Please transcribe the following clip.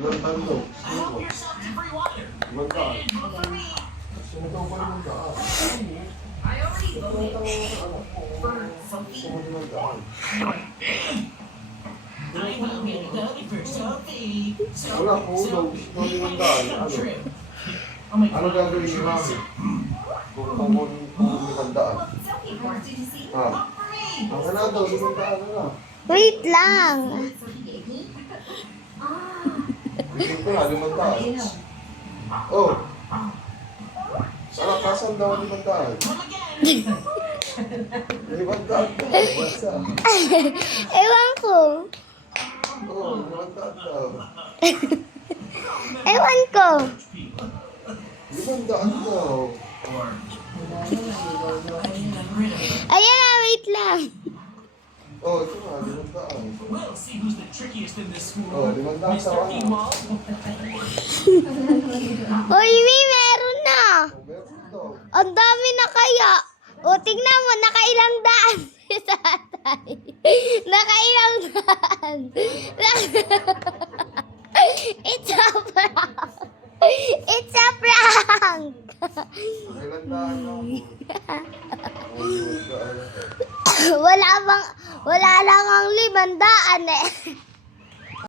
Ibang tando. Ibang daan. Sino daw ba ibang daan? Wala po daw. Ibang daan. Ano gagawin niyo namin? Kung ibang daan. Ang na daw, ibang daan na. Wait lang. Bikin ko na, 5 daan. Oh. Sarakasan daw 5 daan. 5 daan po. Basta. Ewan ko. Oh, 5 daan daw. Ewan ko. 5 daan daw. Ayan na, wait lang. Oh, ito na, 5 daan. We'll see who's the trickiest in this school. Oh, 5 daan sa Mr. ano. Kimal. Uy, May, meron na. Oh, meron daw. Ang dami na kaya. O, tignan mo, nakailang daan si tatay. Nakailang daan. It's a prank. It's a prank. Ilan daan daw. Oh, 5 daan. Wala lang ang 5 daan eh.